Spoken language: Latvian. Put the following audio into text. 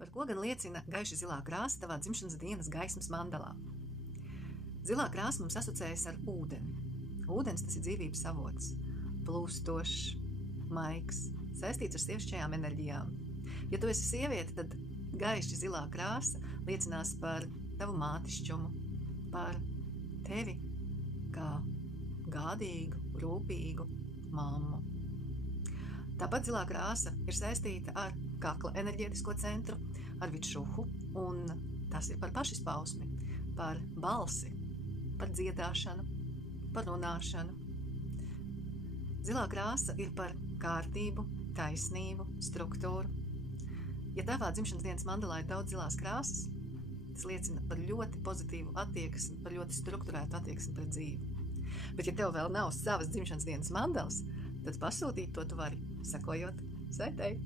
Par ko gan liecina gaiši zilā krāsa tavā dzimšanas dienas gaismas mandalā? Zilā krāsa mums asociējas ar ūdeni. Ūdens tas ir dzīvības avots, plūstošs, maigs, saistīts ar sievišķajām enerģijām. Ja tu esi sieviete, tad gaiši zilā krāsa liecinās par tavu mātišķumu, par tevi kā gādīgu, rūpīgu mammu. Tāpat zilā krāsa ir saistīta ar kakla enerģētisko centru, ar vidšuhu, un tas ir par pašizpausmi, par balsi, par dziedāšanu, par runāšanu. Zilā krāsa ir par kārtību, taisnību, struktūru. Ja tavā dzimšanas dienas mandalā ir daudz zilās krāsas, tas liecina par ļoti pozitīvu attieksmi, par ļoti strukturētu attieksmi pret dzīvi. Bet ja tev vēl nav savas dzimšanas dienas mandalas, tad pasūtīt to tu vari, sekojot saitei.